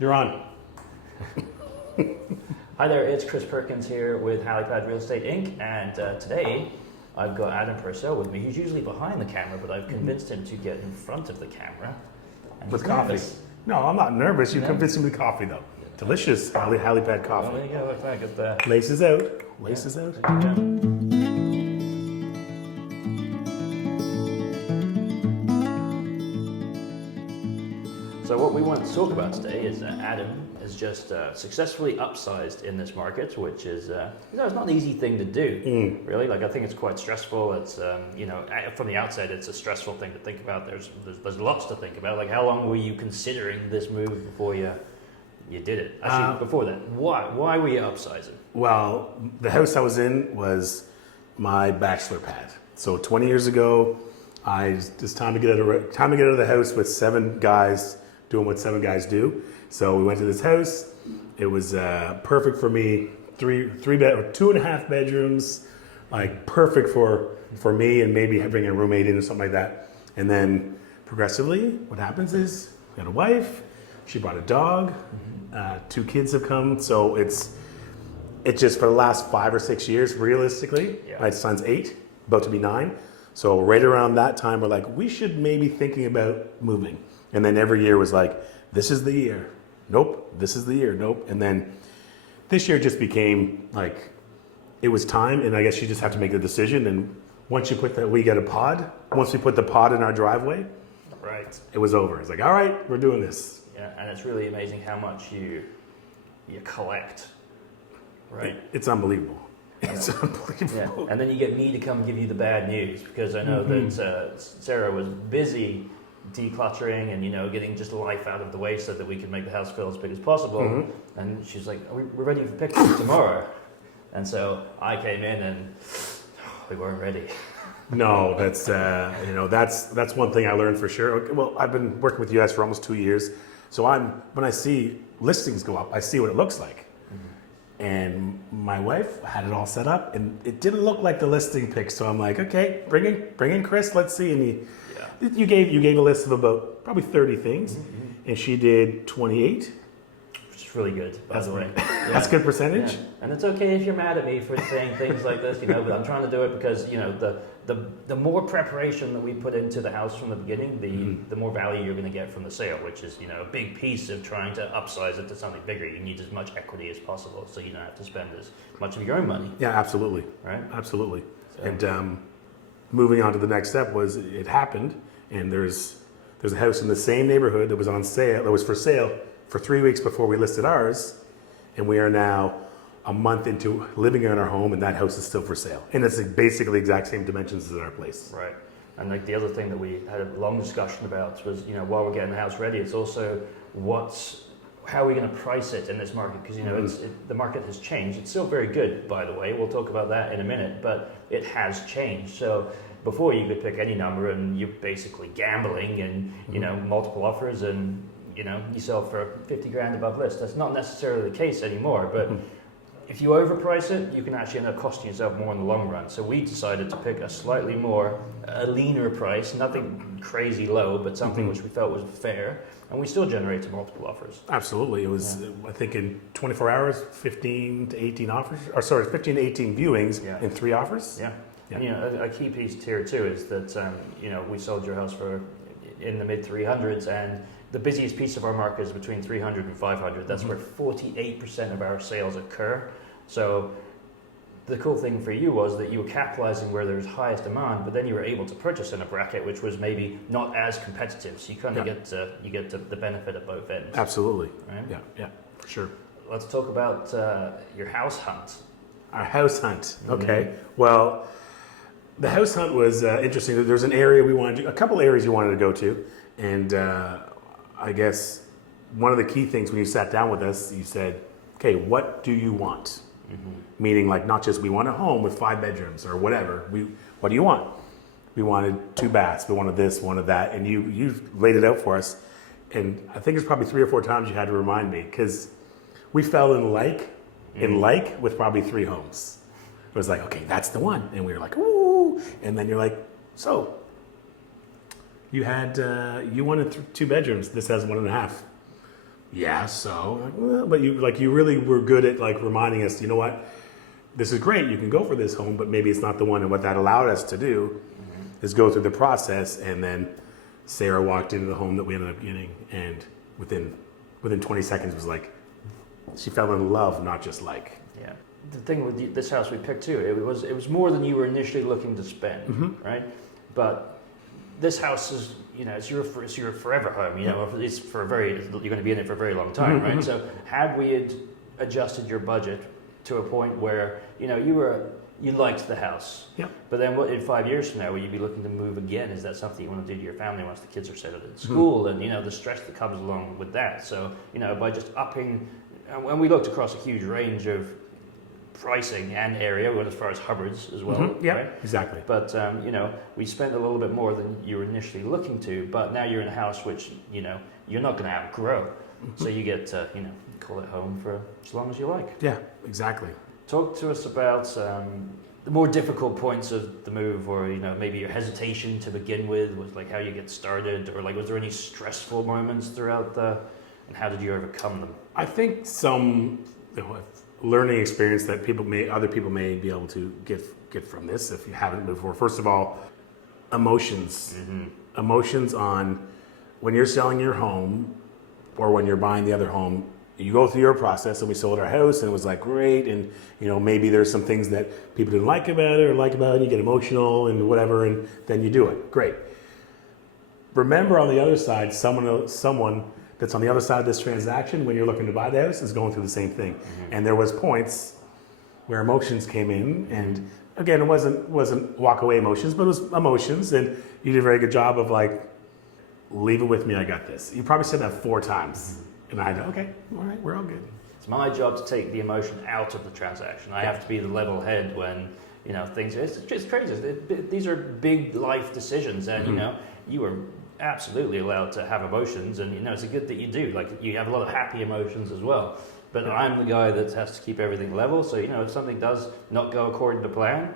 You're on. Hi there, it's Chris Perkins here with HaliPad Real Estate Inc. And today I've got Adam Purcell with me. He's usually behind the camera, but I've convinced him to get in front of the camera. And With he's coffee. nervous. No, I'm not nervous. You No? convinced me with coffee, though. Delicious HaliPad Well, coffee. there you go, look back at the... Laces out. Laces out. So what we want to talk about today is Adam has just successfully upsized in this market, which is, it's not an easy thing to do, really. Like, I think it's quite stressful. It's, from the outset, it's a stressful thing to think about. There's lots to think about. Like, how long were you considering this move before you did it? Actually, before that, why were you upsizing? Well, the house I was in was my bachelor pad. So 20 years ago, it's time to get out of the house with 7 guys doing what 7 guys do. So we went to this house. It was perfect for me. 2.5 bedrooms, like perfect for me, and maybe bring a roommate in or something like that. And then progressively, what happens is we had a wife. She brought a dog. 2 kids have come. So it's just for the last 5 or 6 years, realistically. Yeah. My son's 8, about to be 9. So right around that time, we're like, we should maybe thinking about moving. And then every year was like, this is the year. Nope. This is the year. Nope. And then this year just became like, it was time. And I guess you just have to make the decision. And once you put we get a pod. Once we put the pod in our driveway, Right. it was over. It's like, all right, we're doing this. Yeah, and it's really amazing how much you collect, right? It's unbelievable. It's unbelievable. Yeah, and then you get me to come give you the bad news, because I know that Sarah was busy decluttering and getting just life out of the way so that we could make the house feel as big as possible. And she's like, we're ready for pictures tomorrow. And so I came in and we weren't ready. No, that's one thing I learned for sure. Well, I've been working with you guys for almost 2 years, so when I see listings go up, I see what it looks like. And my wife had it all set up, and it didn't look like the listing pic. So I'm like, okay, bring in Chris. Let's see. And you gave a list of about probably 30 things, and she did 28. Which is really good, by the way. Yeah. That's good percentage. Yeah. And it's okay if you're mad at me for saying things like this, but I'm trying to do it because the more preparation that we put into the house from the beginning, the more value you're going to get from the sale, which is a big piece of trying to upsize it to something bigger. You need as much equity as possible, so you don't have to spend as much of your own money. Yeah, absolutely. Right? Absolutely. So. And moving on to the next step was it happened, and there's a house in the same neighborhood that was on sale, that was for sale for 3 weeks before we listed ours, and we are now a month into living in our home, and that house is still for sale. And it's basically the exact same dimensions as our place. Right. And like the other thing that we had a long discussion about was, while we're getting the house ready, it's also how are we going to price it in this market? Because, the market has changed. It's still very good, by the way. We'll talk about that in a minute, but it has changed. So before you could pick any number and you're basically gambling and, multiple offers and, you sell for 50 grand above list. That's not necessarily the case anymore, but if you overprice it, you can actually end up costing yourself more in the long run. So we decided to pick a leaner price, nothing crazy low, but something which we felt was fair, and we still generated multiple offers. Absolutely. It was, I think in 24 hours, 15 to 18 offers, 15 to 18 viewings and 3 offers. Yeah. And a key piece here too is that, we sold your house for in the mid 300s, and the busiest piece of our market is between 300 and 500. That's where 48% of our sales occur. So the cool thing for you was that you were capitalizing where there's highest demand, but then you were able to purchase in a bracket which was maybe not as competitive. So you kind of get the benefit of both ends. Absolutely. Right? Yeah, for sure. Let's talk about your house hunt. Our house hunt. Okay. Well, the house hunt was interesting. There's an area a couple areas you wanted to go to, and I guess one of the key things when you sat down with us, you said, okay, what do you want? Meaning like not just we want a home with 5 bedrooms or whatever. What do you want? We wanted 2 baths. We wanted this, wanted that. And you laid it out for us. And I think it's probably 3 or 4 times you had to remind me, because we fell in like with probably 3 homes. It was like, okay, that's the one. And we were like, ooh. And then you're like, so you wanted 2 bedrooms. This has 1.5. yeah, so, like, well, but you really were good at like reminding us, you know what, this is great, you can go for this home, but maybe it's not the one. And what that allowed us to do is go through the process. And then Sarah walked into the home that we ended up getting, and within 20 seconds was like, she fell in love, not just like. Yeah. The thing with this house we picked too, it was more than you were initially looking to spend, right? But this house is, you know, it's your forever home. You know, it's for you're going to be in it for a very long time, right? So had we had adjusted your budget to a point where, you know, you liked the house, but then what in 5 years from now, will you be looking to move again? Is that something you want to do to your family once the kids are settled in school, and you know the stress that comes along with that? So you know, by just upping, and we looked across a huge range of pricing and area, as far as Hubbards as well. Right? Exactly. But you know, we spent a little bit more than you were initially looking to, but now you're in a house which, you know, you're not going to outgrow, so you get to, you know, call it home for as long as you like. Yeah, exactly. Talk to us about the more difficult points of the move, or you know, maybe your hesitation to begin with, was like how you get started, or like was there any stressful moments throughout and how did you overcome them? I think some learning experience that other people may be able to get from this if you haven't moved before. First of all, emotions. Emotions on when you're selling your home or when you're buying the other home. You go through your process, and we sold our house, and it was like great, and you know maybe there's some things that people didn't like about it, and you get emotional and whatever, and then you do it. Great. Remember, on the other side, someone that's on the other side of this transaction, when you're looking to buy the house, is going through the same thing. And there was points where emotions came in, and again, it wasn't walk away emotions, but it was emotions, and you did a very good job of like, leave it with me, I got this. You probably said that 4 times. And I go, okay, all right, we're all good. It's my job to take the emotion out of the transaction. I have to be the level head when, you know, it's crazy. These are big life decisions, and you know, you are absolutely allowed to have emotions, and you know, it's good that you do. Like, you have a lot of happy emotions as well. But I'm the guy that has to keep everything level. So, you know, if something does not go according to plan,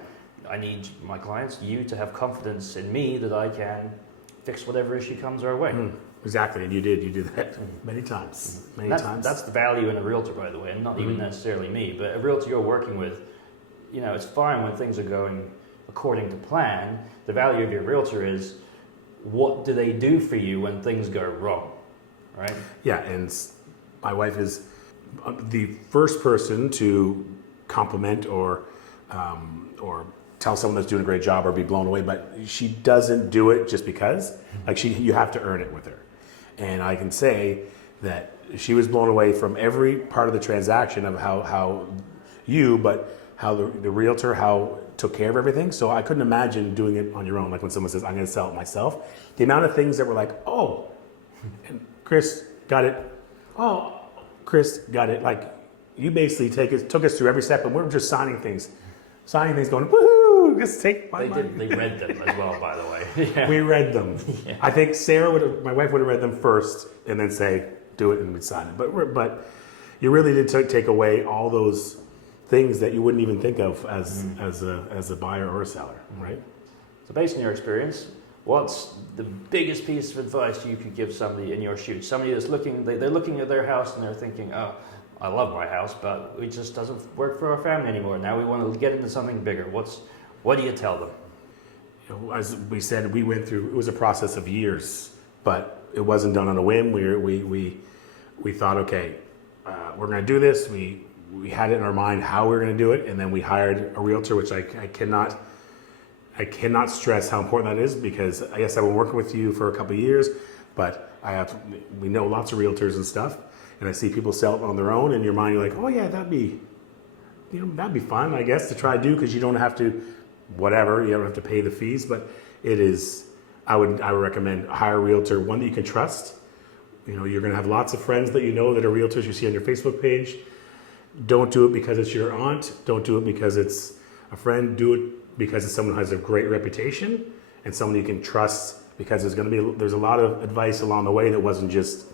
I need my clients, you, to have confidence in me that I can fix whatever issue comes our way. Exactly, and you do that many times. That's the value in a realtor, by the way, and not even necessarily me, but a realtor you're working with. You know, it's fine when things are going according to plan. The value of your realtor is, what do they do for you when things go wrong, right? Yeah, and my wife is the first person to compliment or tell someone that's doing a great job or be blown away, but she doesn't do it just because. Like, you have to earn it with her. And I can say that she was blown away from every part of the transaction of how the realtor, how took care of everything. So I couldn't imagine doing it on your own. Like when someone says, I'm going to sell it myself, the amount of things that were like, oh, and Chris got it. Oh, Chris got it. Like, you basically took us through every step, and we're just signing things going, woohoo, just take my money. They read them as well, by the way. Yeah. We read them. Yeah. I think my wife would have read them first and then say, do it, and we'd sign it. But you really did take away all those things that you wouldn't even think of as a buyer or a seller, right? So based on your experience, what's the biggest piece of advice you could give somebody in your shoes? Somebody that's they're looking at their house and they're thinking, oh, I love my house, but it just doesn't work for our family anymore. Now we want to get into something bigger. What do you tell them? You know, as we said, we went through, it was a process of years, but it wasn't done on a whim. We thought, okay, we're going to do this. We had it in our mind how we were going to do it, and then we hired a realtor, which I cannot stress how important that is, because I guess I've been working with you for a couple of years, but we know lots of realtors and stuff, and I see people sell it on their own. In your mind, you're like, oh yeah, that'd be fun, I guess, to try to do, because you don't have to, you don't have to pay the fees. But it is, I would recommend hire a realtor, one that you can trust. You know, you're going to have lots of friends that you know that are realtors you see on your Facebook page. Don't do it because it's your aunt. Don't do it because it's a friend. Do it because it's someone who has a great reputation and someone you can trust, because there's a lot of advice along the way that wasn't just,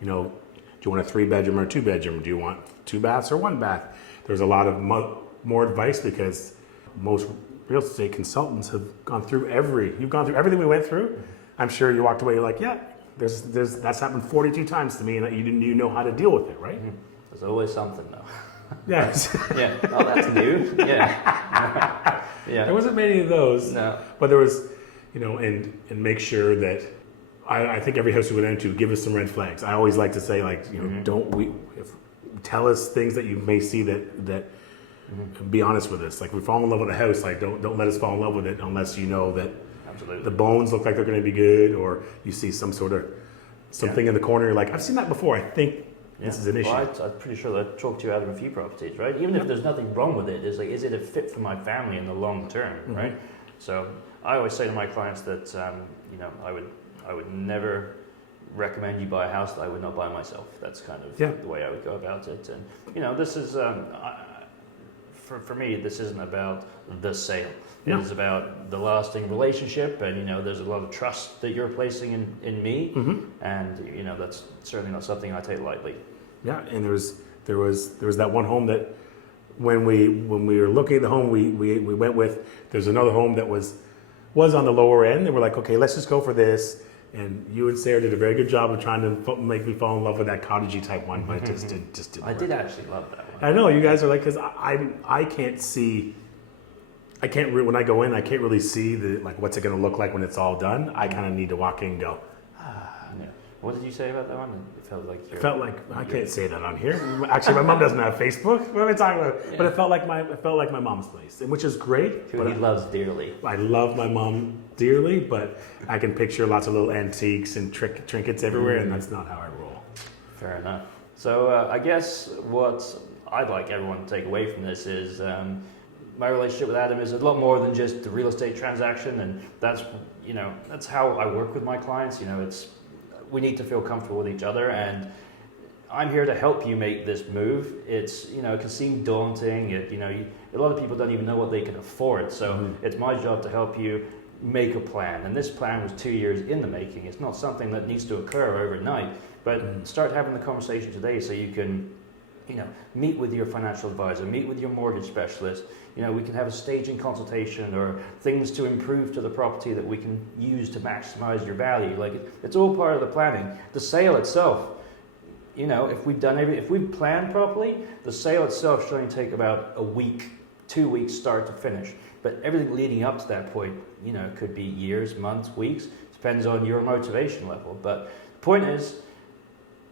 you know, do you want a 3-bedroom or a 2-bedroom? Do you want 2 baths or 1 bath? There's a lot of more advice, because most real estate consultants have gone through everything we went through. I'm sure you walked away, you're like, yeah, that's happened 42 times to me, and you know how to deal with it, right? Mm-hmm. There's always something though. Yes. Yeah. Oh, that's new. Yeah. Yeah. There wasn't many of those. No. But there was, and make sure that I think every house we went into, give us some red flags. I always like to say, like, tell us things that you may see that be honest with us. Like, if we fall in love with a house, like don't let us fall in love with it unless you know that Absolutely. the bones look like they're going to be good, or you see something in the corner. You're like, I've seen that before. I think this is an issue. Well, I'm pretty sure that I talked to you out of a few properties, right? Even if there's nothing wrong with it, it's like, is it a fit for my family in the long term, right? So I always say to my clients that I would never recommend you buy a house that I would not buy myself. That's kind of the way I would go about it. And this is for me, this isn't about the sale. It is about the lasting relationship, and there's a lot of trust that you're placing in me, and that's certainly not something I take lightly. Yeah, and there was that one home that when we were looking at the home we went with. There's another home that was on the lower end, and we're like, okay, let's just go for this. And you and Sarah did a very good job of trying to make me fall in love with that cottagey type one, but it just didn't work. I did actually love that one. I know you guys are like, because I can't see. When I go in, I can't really see what's it going to look like when it's all done. I kind of need to walk in and go. Yeah. What did you say about that one? It felt like I can't say that on here. Actually, my mom doesn't have Facebook. What am I talking about? Yeah. But it felt like my mom's place, which is great. Who he loves dearly. I love my mom dearly, but I can picture lots of little antiques and trinkets everywhere, and that's not how I roll. Fair enough. So I guess what I'd like everyone to take away from this is my relationship with Adam is a lot more than just the real estate transaction, and that's how I work with my clients. We need to feel comfortable with each other, and I'm here to help you make this move. It can seem daunting. A lot of people don't even know what they can afford, so it's my job to help you make a plan. And this plan was 2 years in the making. It's not something that needs to occur overnight, but start having the conversation today so you can meet with your financial advisor, meet with your mortgage specialist. We can have a staging consultation or things to improve to the property that we can use to maximize your value. It's all part of the planning. The sale itself, if we've planned properly, the sale itself should only take about a week, 2 weeks start to finish. But everything leading up to that point, could be years, months, weeks, depends on your motivation level. But the point is,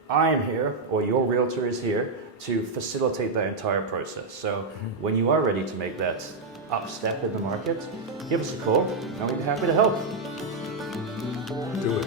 I am here, or your realtor is here, to facilitate that entire process. So when you are ready to make that up step in the market, give us a call and we'll be happy to help. Do it.